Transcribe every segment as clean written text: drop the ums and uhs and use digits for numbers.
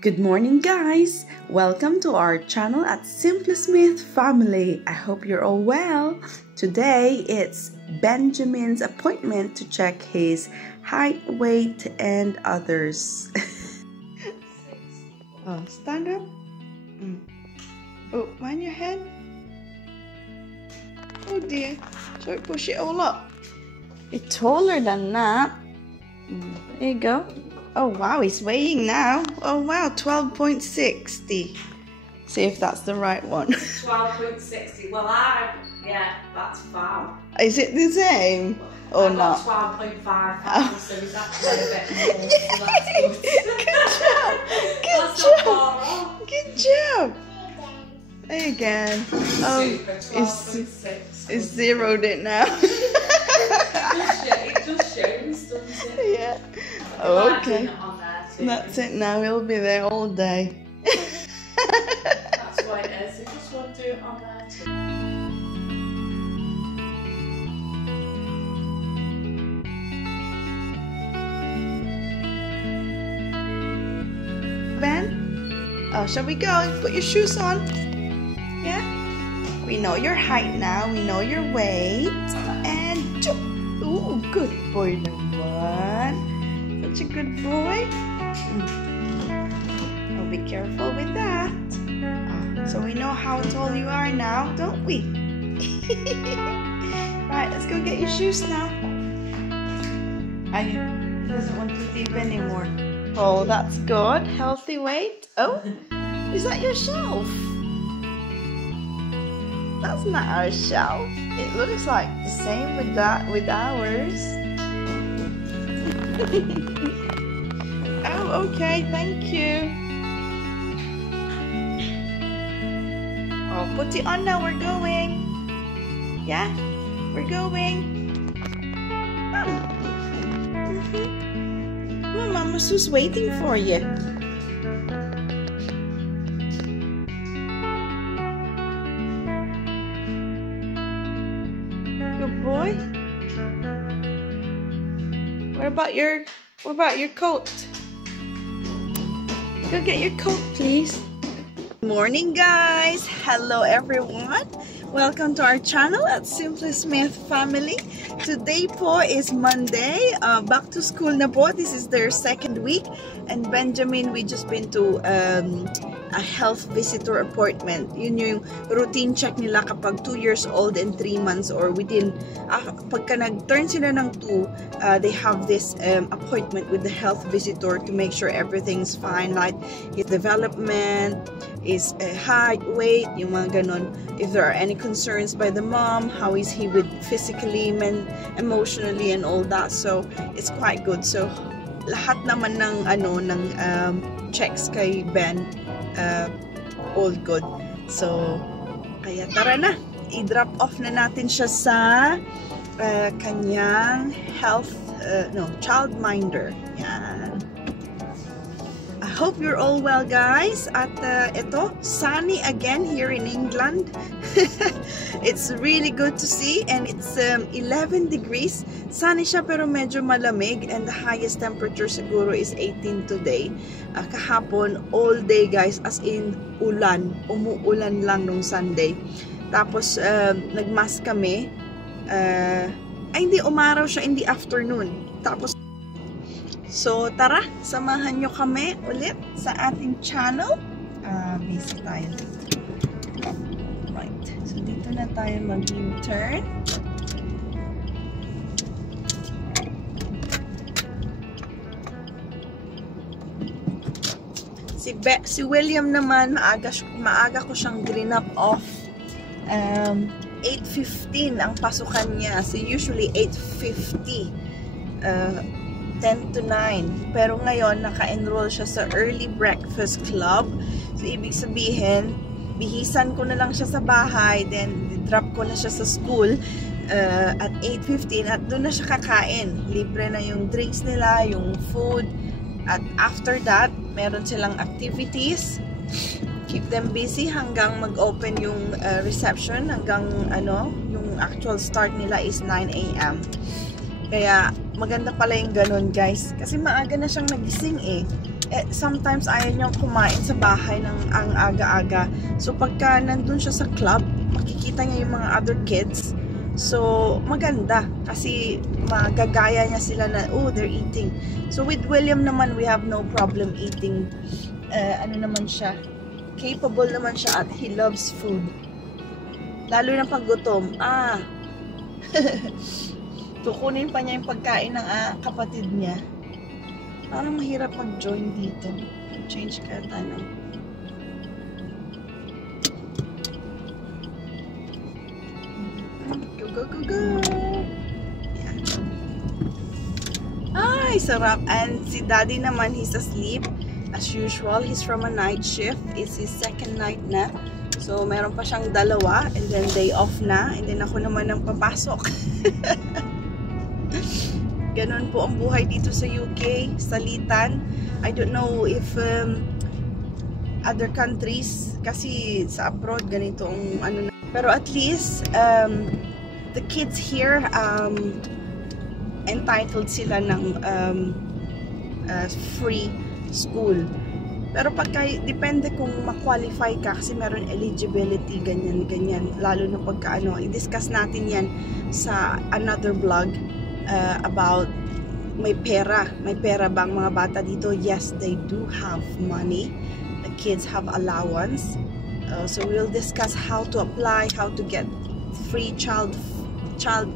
Good morning, guys! Welcome to our channel at Simply Smith Family. I hope you're all well. Today, it's Benjamin's appointment to check his height, weight, and others. Oh, stand up. Oh, mind your head. Oh dear. Sorry, push it all up. It's taller than that. There you go. Oh wow, he's weighing now. Oh wow, 12.60. See if that's the right one. 12.60. Well, yeah, that's fine. Is it the same? Or not? 12.5. So is that a bit more? So that's good. Good job. There you go. Oh, it's zeroed it now. It just shows, doesn't it? Yeah. Oh, okay. That's it now. He'll be there all day. That's why it is. I just want to do it on there too. Ben? Oh, shall we go? Put your shoes on. Yeah? We know your height now. We know your weight. And jump. Ooh, good boy, number one. Such a good boy. Oh, be careful with that. So we know how tall you are now, don't we? Right, let's go get your shoes now. He doesn't want to sleep anymore. Oh, that's good. Healthy weight. Oh, is that your shelf? That's not our shelf. It looks like the same with ours. Oh, okay, thank you. Oh, put it on now, we're going. Yeah, we're going. Come on, Mama Sue's waiting for you. Good boy. What about your coat? Go get your coat, please. Morning, guys. Hello, everyone. Welcome to our channel at Simply Smith Family. Today po is Monday. Back to school na po. This is their second week. And Benjamin, we just been to a health visitor appointment. Yun yung routine check nila kapag 2 years old and 3 months or within, pagka nag-turn sila ng 2, they have this appointment with the health visitor to make sure everything's fine, like his development, his height, weight, yung mga ganon. If there are any concerns by the mom, how is he with physically, emotionally, and all that. So it's quite good. So lahat naman ng checks kay Ben, all good. So kaya tara na, i-drop off na natin siya sa kanyang childminder. Yan. I hope you're all well, guys. At ito, sunny again here in England. It's really good to see, and it's 11 degrees. Sunny siya pero medyo malamig, and the highest temperature siguro is 18 today. Kahapon, all day, guys, as in ulan. Umuulan lang nung Sunday. Tapos, nagmask kami. Hindi, umaraw siya in the afternoon. Tapos, so, tara, samahan nyo kami ulit sa ating channel. Busy tayo dito. Right. So, dito na tayo mag-U-turn. Si William naman, maaga ko siyang grinap off. 8:15 ang pasukan niya. So, usually 8:50. 10 to 9. Pero ngayon, naka-enroll siya sa Early Breakfast Club. So, ibig sabihin, bihisan ko na lang siya sa bahay, then drop ko na siya sa school at 8:15 at doon na siya kakain. Libre na yung drinks nila, yung food. At after that, meron silang activities. Keep them busy hanggang mag-open yung reception, hanggang yung actual start nila is 9 AM. Kaya maganda pala yung ganun, guys. Kasi maaga na siyang nagising eh. sometimes ayaw niyang kumain sa bahay ng ang aga-aga. So pagka nandun siya sa club, makikita niya yung mga other kids. So maganda kasi magagaya niya sila na, oh, they're eating. So with William naman, we have no problem eating. Ano naman siya, capable naman siya at he loves food. Lalo na pag gutom. Tukunin pa niya yung pagkain ng kapatid niya. Parang mahirap mag-join dito. Change ka tanong. Go, go, go, go! Yan. Ay, sarap. And si daddy naman, he's asleep. As usual, he's from a night shift. It's his second night na. So, meron pa siyang dalawa. And then, day off na. And then, ako naman ang papasok. Ganon po ang buhay dito sa UK. Salitan. I don't know if other countries, kasi sa abroad, ganito ang ano na. Pero at least, the kids here, entitled sila ng free school. Pero pagka, depende kung ma-qualify ka kasi meron eligibility, ganyan. Lalo na pagka i-discuss natin yan sa another vlog about may pera. May pera bang mga bata dito? Yes, they do have money. The kids have allowance. So we'll discuss how to apply, how to get free child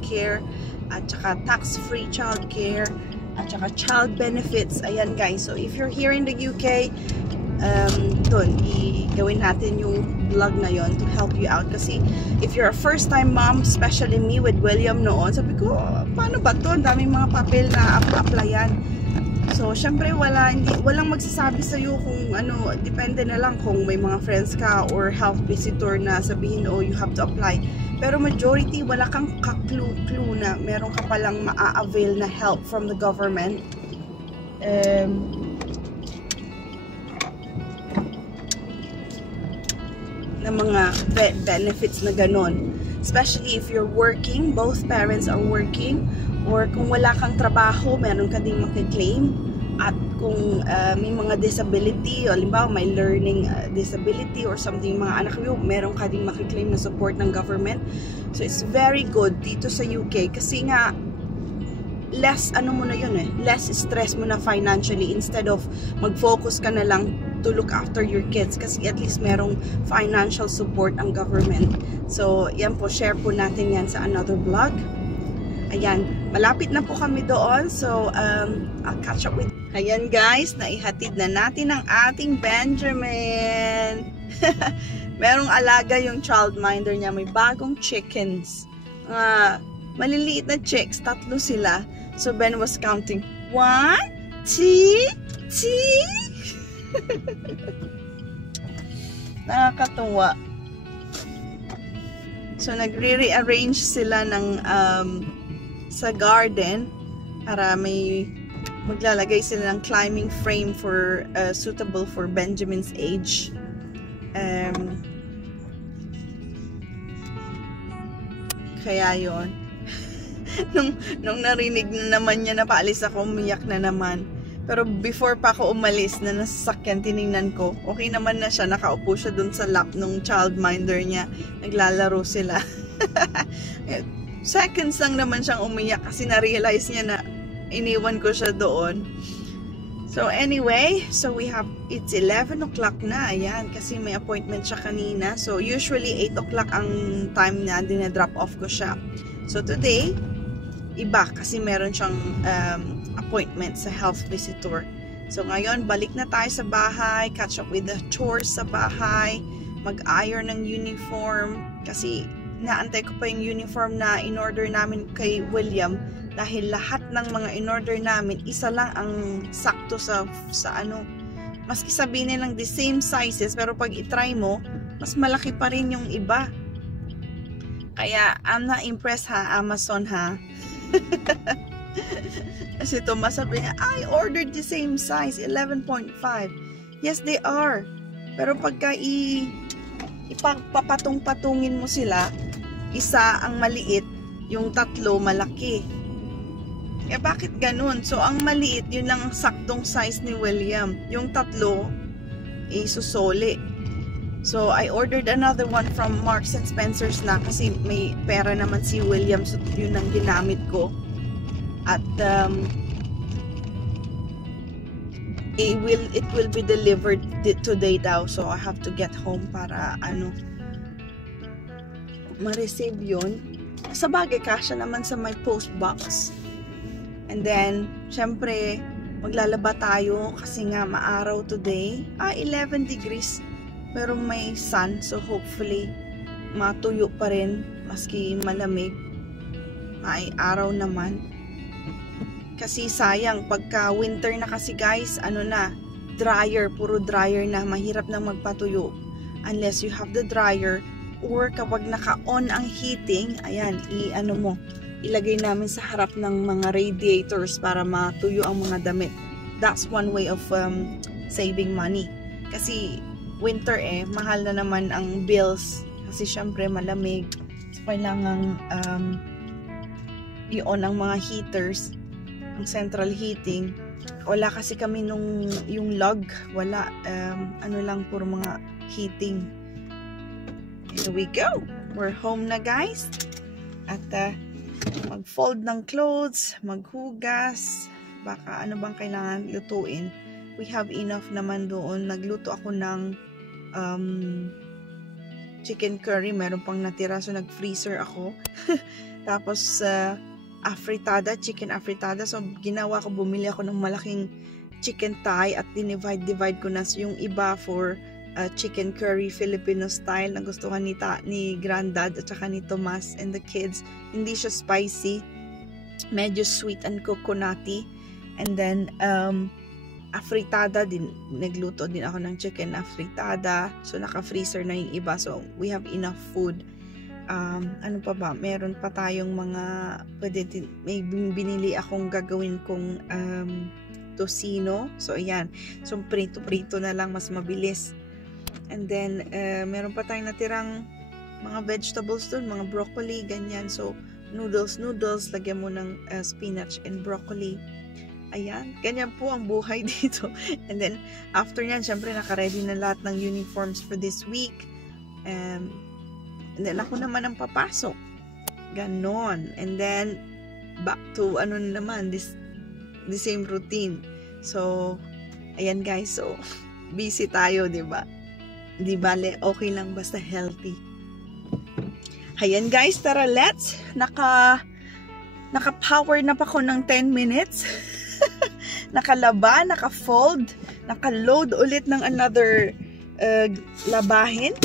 care, at saka tax-free child care, at saka child benefits. Ayan guys, so if you're here in the UK, dun, gawin natin yung vlog na yon to help you out. Kasi if you're a first time mom, especially me with William noon, sabi ko, paano ba to? Ang daming mga papel na applyan. So syempre walang magsasabi sa'yo kung ano, depende na lang kung may mga friends ka or health visitor na sabihin, oh, you have to apply. Pero majority, wala kang ka-clue na meron ka palang maa-avail na help from the government. Na mga benefits na ganon. Especially if you're working, both parents are working, or kung wala kang trabaho, meron ka ding makiklaim. At kung may mga disability, o halimbawa may learning disability or something, mga anak mo, meron ka ding makiklaim na support ng government. So it's very good dito sa UK kasi nga less less stress mo na financially instead of mag-focus ka na lang to look after your kids kasi at least merong financial support ang government. So yan po, share po natin yan sa another vlog. Ayan, malapit na po kami doon. So I'll catch up with. Ayan guys, naihatid na natin ang ating Benjamin. Merong alaga yung childminder niya, may bagong chickens. Maliliit na chicks, 3 sila. So Ben was counting. 1, 2, 3. Nakakatuwa. So nagre-rearrange sila ng sa garden para may maglalagay sila ng climbing frame for suitable for Benjamin's age. Kaya yon. nung narinig na naman niya na paalis ako, umiyak na naman. Pero before pa ako umalis na nasa sasakyan, tiningnan ko, okay naman na siya, nakaupo siya dun sa lap nung childminder niya, naglalaro sila. Seconds lang naman siyang umiyak kasi na-realize niya na iniwan ko siya doon. So anyway, so it's 11 o'clock na, ayan, kasi may appointment siya kanina. So usually 8 o'clock ang time na dinadrop off ko siya. So today, iba kasi meron siyang appointment sa health visitor. So ngayon, balik na tayo sa bahay, catch up with the chores sa bahay, mag-iron ng uniform, kasi naantay ko pa yung uniform na in-order namin kay William. Dahil lahat ng mga in-order namin, isa lang ang sakto sa ano. Maski sabihin nilang the same sizes, pero pag i-try mo, mas malaki pa rin yung iba. Kaya, I'm not impressed ha, Amazon ha. Kasi Thomas sabi niya, I ordered the same size, 11.5. Yes, they are. Pero pagka ipapatong-patungin mo sila, isa ang maliit, yung 3 malaki. Eh, bakit ganun? So, ang maliit, yun lang ang saktong size ni William. Yung tatlo, isusoli. So, I ordered another one from Marks and Spencer's na kasi may pera naman si William. So, yun ang ginamit ko. At, it will be delivered today daw. So, I have to get home para, ma-receive yun. Sa bagay, kasya naman sa my post box. And then, syempre, maglalaba tayo kasi nga maaraw today. 11 degrees. Pero may sun. So, hopefully, matuyo pa rin. Maski malamig. May araw naman. Kasi sayang, pagka winter na kasi guys, dryer. Puro dryer na. Mahirap na magpatuyo. Unless you have the dryer. Or kapag naka-on ang heating, ayan, ilagay namin sa harap ng mga radiators para matuyo ang mga damit. That's one way of saving money. Kasi winter mahal na naman ang bills. Kasi syempre malamig. So, kailangan i-on ang mga heaters, ang central heating. Wala kasi kami yung log. Wala. Lang puro mga heating. Here we go. We're home na guys. At mag-fold ng clothes, maghugas, baka ano bang kailangan lutuin. We have enough naman doon. Nagluto ako ng chicken curry. Meron pang natira, so nag-freezer ako. Tapos afritada, chicken afritada. So ginawa ko, bumili ako ng malaking chicken thigh at dinivide ko na. So yung iba for chicken curry Filipino style na gustuhan ni Granddad at saka ni Tomas and the kids. Hindi siya spicy, medyo sweet and coconutty. And then afritada din, nagluto din ako ng chicken afritada. So naka-freezer na yung iba, so we have enough food. Ano pa ba, meron pa tayong mga may binili akong gagawin kong tocino. So ayan, so prito na lang, mas mabilis. And then, meron pa tayong natirang mga vegetables dun, mga broccoli, ganyan. So, noodles, lagyan mo ng spinach and broccoli. Ayan, ganyan po ang buhay dito. And then, after nyan, syempre, nakaready na lahat ng uniforms for this week. And then, ako naman ang papasok. Ganon. And then, back to, the same routine. So, ayan guys, so, busy tayo, diba? Di bale, okay lang basta healthy. Ayan guys, tara let's. Naka-power na pa ko ng 10 minutes. Nakalaba, naka-fold, naka-load ulit ng another labahin.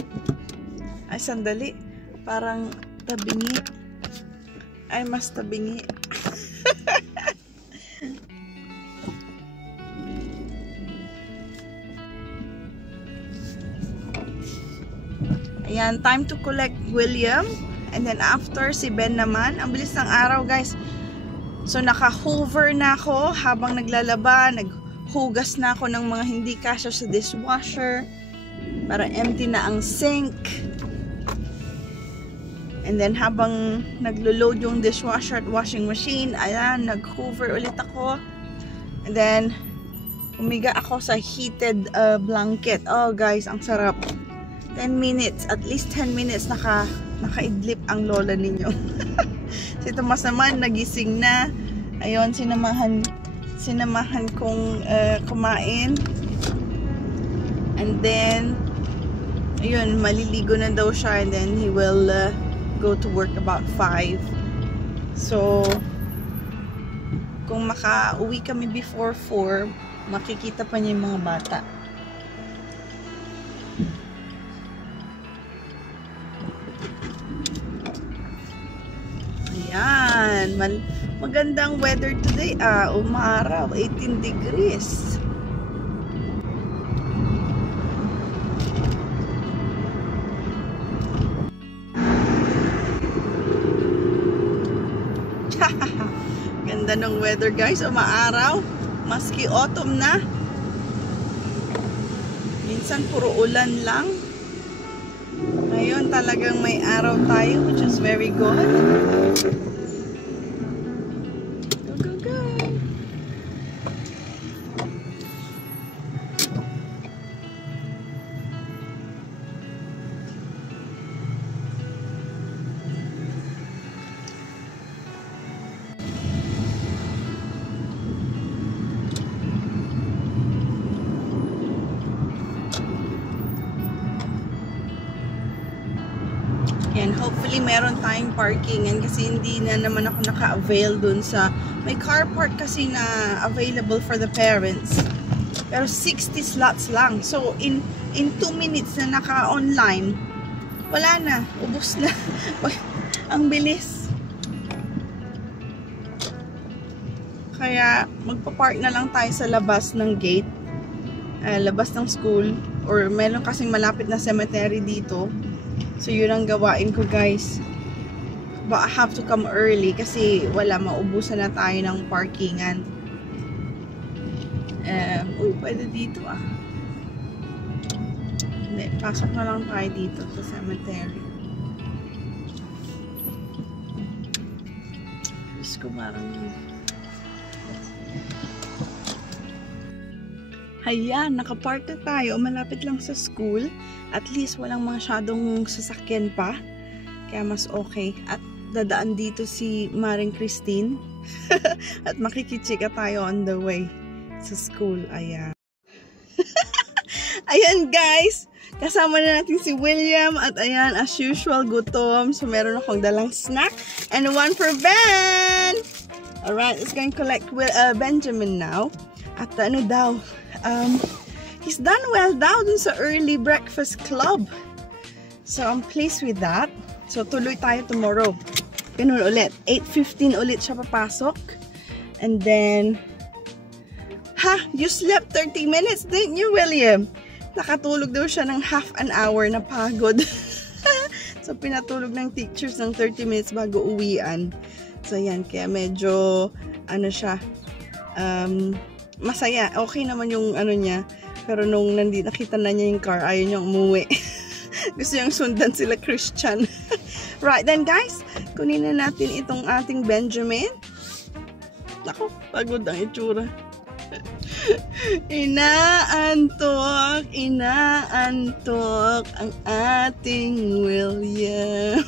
Ay, sandali. Parang tabingi. Ay, mas tabingi. Ayan, time to collect William. And then after, si Ben naman. Ang bilis ng araw, guys. So, naka-hoover na ako habang naglalaba. Naghugas na ako ng mga hindi kasya sa dishwasher. Para empty na ang sink. And then, habang naglo-load yung dishwasher at washing machine, ayan, nag-hoover ulit ako. And then, umiga ako sa heated blanket. Oh, guys, ang sarap. 10 minutes, at least 10 minutes nakaidlip ang lola ninyo. Si Tomas naman nagising na. Ayun, sinamahan kong kumain. And then ayun, maliligo na daw siya, and then he will go to work about 5. So kung makauwi kami before 4, makikita pa niya yung mga bata. Ayan, magandang weather today. Umaraw, 18 degrees. Ganda ng weather guys, umaaraw. Maski autumn na. Minsan puro ulan lang. Ngayon talagang may araw tayo, which is very good. Go, go, go! hopefully meron tayong parkingan kasi hindi na naman ako naka-avail dun sa may car park kasi na available for the parents. Pero 60 slots lang. So in 2 minutes na naka-online, wala na, ubos na. Ang bilis. Kaya magpa-park na lang tayo sa labas ng gate. Labas ng school. Or meron kasing malapit na cemetery dito. So yun ang gawain ko, guys. But I have to come early kasi wala, maubusan na tayo ng parkingan. Uy, pwede dito ah. Hindi, pasok na lang tayo dito sa cemetery. Diyos ko, parang ayan, nakapark na tayo. Malapit lang sa school. At least walang masyadong sasakyan pa. Kaya mas okay. At dadaan dito si Maring Christine. At makikichika tayo on the way sa school. Ayan. Ayan, guys. Kasama na natin si William. At ayan, as usual, gutom. So meron akong dalang snack. And one for Ben. Alright, let's go and collect Benjamin now. At ano daw, he's done well daw dun sa early breakfast club. So, I'm pleased with that. So, tuloy tayo tomorrow. Ganun ulit. 8:15 ulit siya papasok. And then, you slept 30 minutes, didn't you, William? Nakatulog daw siya ng half an hour na pagod. So, pinatulog ng teachers ng 30 minutes bago uwian. So, yan. Kaya medyo, ano siya, masaya. Okay naman yung ano niya. Pero nung nakita na niya yung car, ayaw niyang umuwi. Gusto niyang sundan sila Christian. Right, then guys, kunin na natin itong ating Benjamin. Ako, pagod ang itsura. Inaantok ang ating William.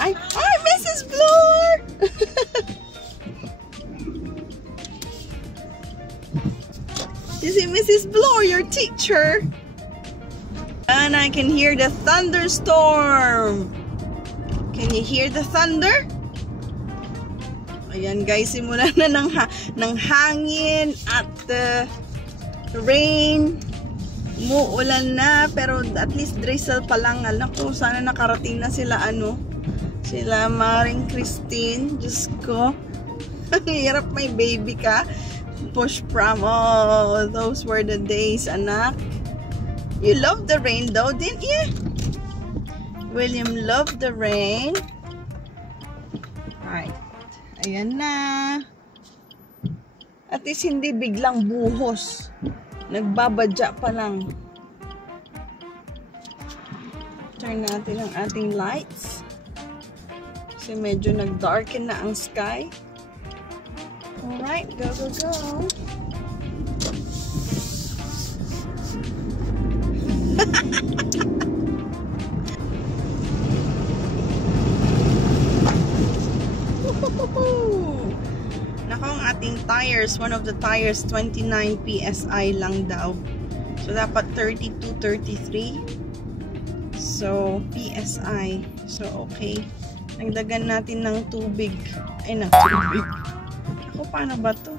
Ay, Mrs. Bloor! You see, Mrs. Bloor, your teacher. And I can hear the thunderstorm. Can you hear the thunder? Ayan guys, simula na ng hangin at rain. Umuulan na, pero at least drizzle pa lang. Alam ko, sana nakarating na sila sila Maring Christine. Diyos ko. Hirap, may baby ka. Push pram. Oh, those were the days, anak. You loved the rain though, didn't you? William loved the rain. Alright. Ayan na. At least hindi biglang buhos. Nagbabadya pa lang. Turn natin ang ating lights. Kasi medyo nag-darken na ang sky. Alright, go, go, go. Nako, ang ating tires, one of the tires, 29 PSI lang daw. So, dapat 32, 33. So, PSI. So, okay. Nagdagan natin ng tubig. Ay, ng tubig. Ako, paano ba to?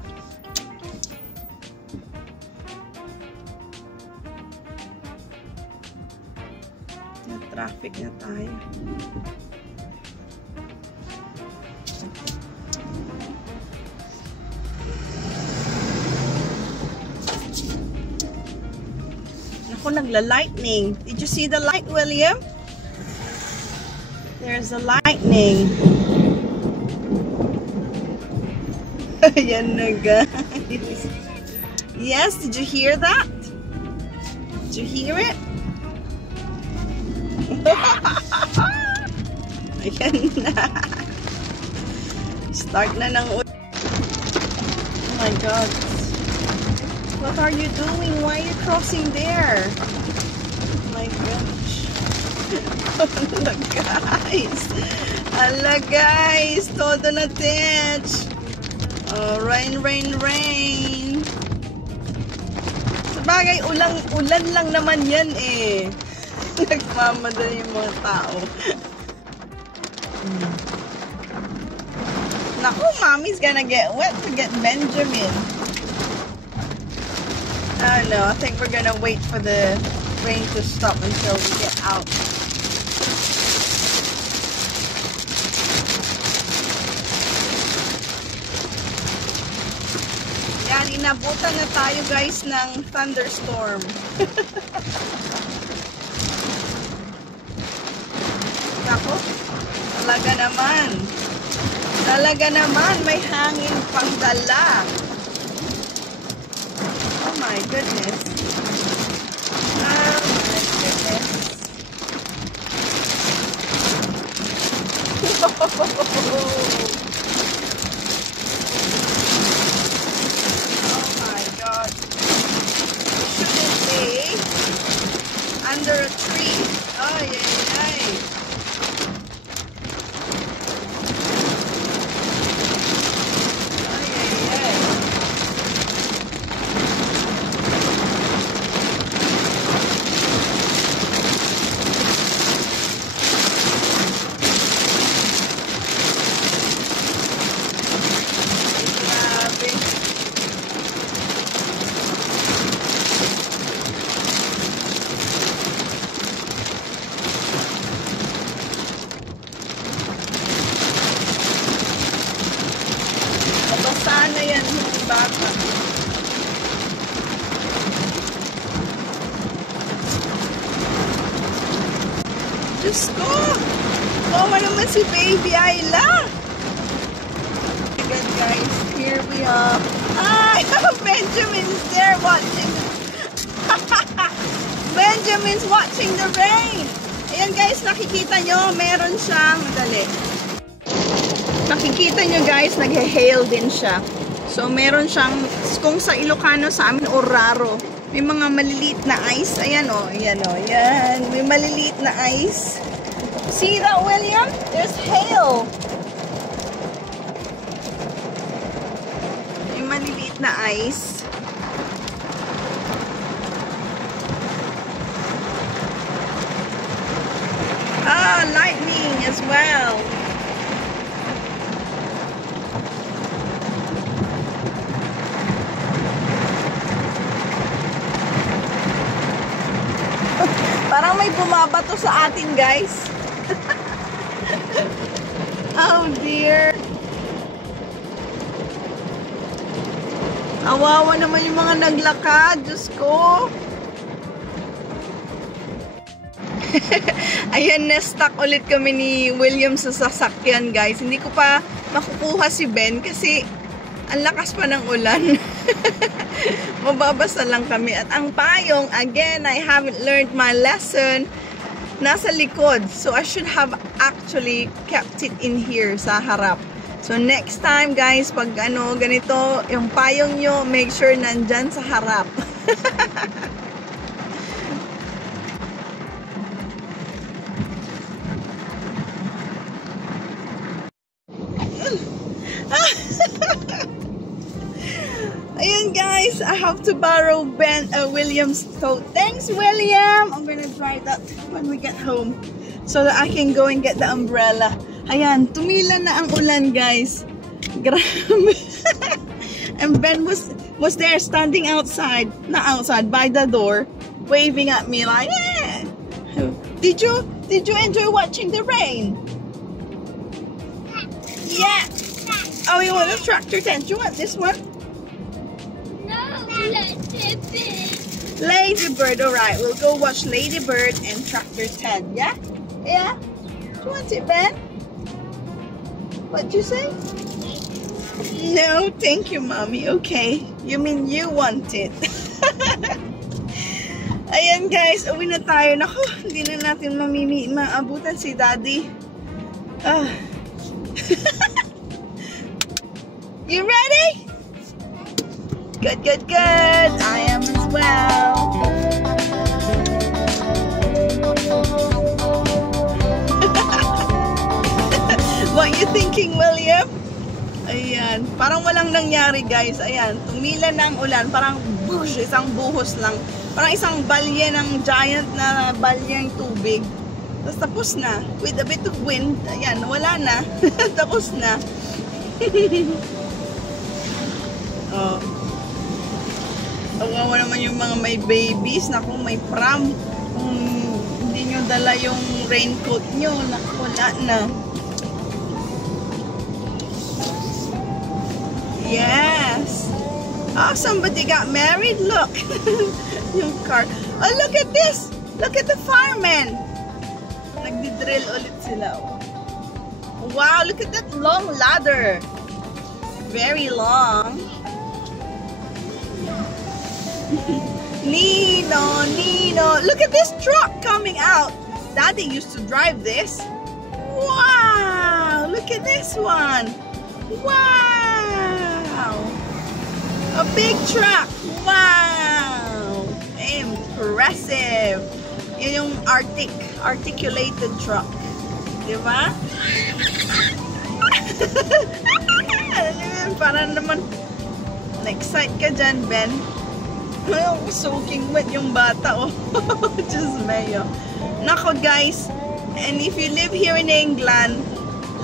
Na-traffic na tayo. Naku, nagla-lightning. Did you see the light, William? There's a lightning. Ayan na, guys. Yes, did you hear that? Did you hear it? Ayan na. Start na ng oh my God. What are you doing? Why are you crossing there? Oh my gosh. Ala, guys. Ala, guys. Todo na ditch. Oh, rain, rain, rain. Sabagay, ulan lang naman yan eh. Nagmamadali yung mga tao. Naku, mommy's gonna get wet to get Benjamin. Oh no, I think we're gonna wait for the rain to stop until we get out. Yan, inabutan na tayo guys ng thunderstorm. Naku, talaga naman, may hangin pang dala. Oh my goodness. Oh my goodness. Oh my God. Shouldn't be under a tree. Oh yeah. Sana yan, hindi bata. Diyos ko! Kawawa naman si Baby Ayla! Good guys, here we are. Ah, Benjamin's there watching. Benjamin's watching the rain. Ayan guys, nakikita nyo, meron siyang, madali. Nakikita nyo guys, nag-hail din siya. So, meron siyang, kung sa Ilocano sa amin, oraro. May mga maliliit na ice. Ayan o, ayan. May maliliit na ice. See that, William? There's hail. May maliliit na ice. Ah, lightning as well. Parang may bumabato sa atin, guys. Oh, dear. Awawa naman yung mga naglakad. Diyos ko. Ayan, na-stuck ulit kami ni William sa sasakyan, guys. Hindi ko pa makukuha si Ben kasi ang lakas pa ng ulan. Mababasa lang kami. At ang payong, again, I haven't learned my lesson. Nasa likod. So, I should have actually kept it in here sa harap. So, next time, guys, pag ganito, yung payong nyo, make sure nandyan sa harap. Ayan guys, I have to borrow William's coat. Thanks, William! I'm gonna dry that when we get home so that I can go and get the umbrella. Ayan, tumila na ang ulan, guys. Grabe. And Ben was there standing outside, not outside, by the door, waving at me like, yeah. Did you enjoy watching the rain? Yeah. Oh, you want a tractor tent? You want this one? Ladybird, alright. We'll go watch Ladybird and Tractor Ted, yeah? Yeah? Do you want it, Ben? What'd you say? No, thank you, Mommy. Okay. You mean you want it. Ayan, guys. Uwi na tayo. Naku, hindi na natin maabutan si Daddy. You ready? Good, good, good. I am as well. What you thinking, William? Ayan. Parang walang nangyari, guys. Ayan. Tumila na ang ulan. Parang bush, isang buhos lang. Parang isang balye ng giant na balye ng tubig. Tapos na. With a bit of wind. Ayan, wala na. Tapos na. Oh. Tawawa naman yung mga may babies. Naku, may pram. Kung hindi nyo dala yung raincoat nyo, naku, wala na. Yes. Oh, somebody got married. Look. Yung car. Oh, look at this. Look at the firemen. Nagdi-drill ulit sila. Wow, look at that long ladder. Very long. Nino. Look at this truck coming out. Daddy used to drive this. Wow, look at this one. Wow. A big truck. Wow. Impressive. Yun yung articulated truck. Diba? Parang naman na-excite ka dyan, Ben. Soaking wet yung bata. Oh. Just mayo. Nako guys, and if you live here in England,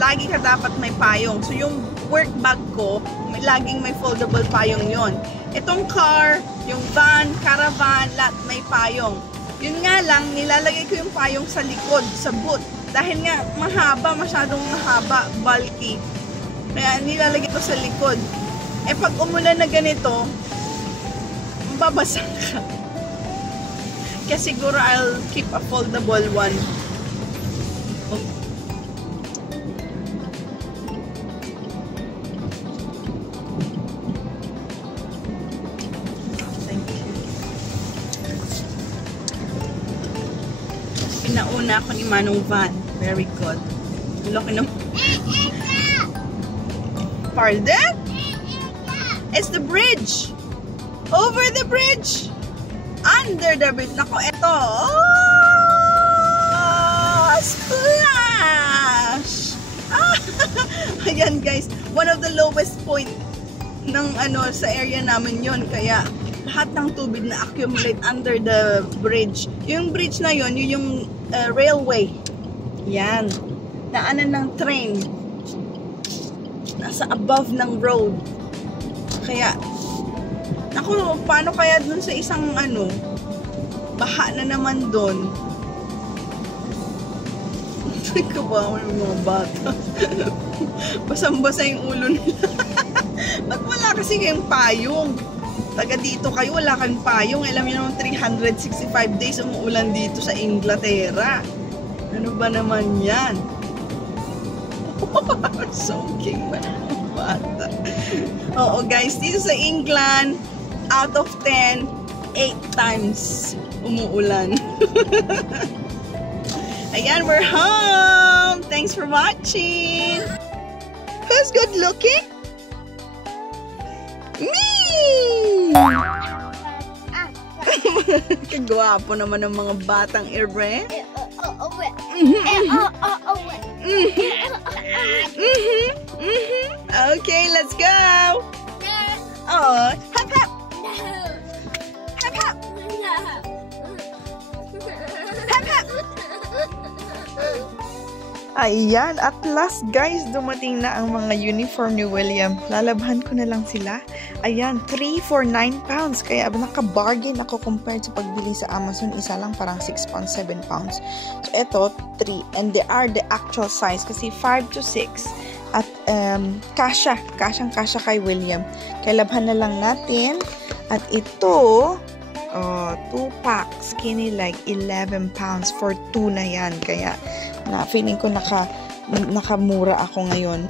lagi ka dapat may payong. So yung work bag ko, laging may foldable payong yon. Itong car, yung van, caravan, lahat may payong. Yun nga lang, nilalagay ko yung payong sa likod, sa boot. Dahil nga, mahaba, masyadong mahaba, bulky. Kaya nilalagay ko sa likod. Eh pag umulan na ganito, babasa ka. Kaya siguro I'll keep a foldable one. Nauna ako ni Manong Van. Very good. Laki ng... Pardon? It's the bridge. Over the bridge. Under the bridge. Nako, eto. Oh! Splash! Ah! Ayan guys. One of the lowest point ng sa area namin yon. Kaya lahat ng tubig na accumulate under the bridge. Yung bridge na yon, yung railway. Yan. Daanan ng train. Nasa above ng road. Kaya, naku, paano kaya dun sa isang baha na naman dun? Kabawa ng mga bata. Basang-basa yung ulo nila. Ba't wala kasi kayong payong? Taga dito kayo, wala kang payong. Alam niyo naman, 365 days umuulan dito sa Inglaterra. Ano ba naman yan? Soaking ba naman bata? Oo guys, dito sa England, out of 10, 8 times umuulan. Ayan, we're home! Thanks for watching! Who's good looking? Me! Kagwapo naman ng mga batang ere. Okay, let's go! Oh, hop hop! Hop hop! Hop hop! Ayan, at last guys, dumating na ang mga uniform ni William. Lalabhan ko na lang sila. Ayan, 3 for 9 pounds. Kaya naka-bargain ako compared sa pagbili sa Amazon. Isa lang parang 6 pounds, 7 pounds. So, ito, 3. And they are the actual size. Kasi 5 to 6. At kasyang-kasya kay William. Kaya labhan na lang natin. At ito, 2 packs. Skinny leg, 11 pounds for 2 na yan. Kaya, feeling ko nakamura ako ngayon.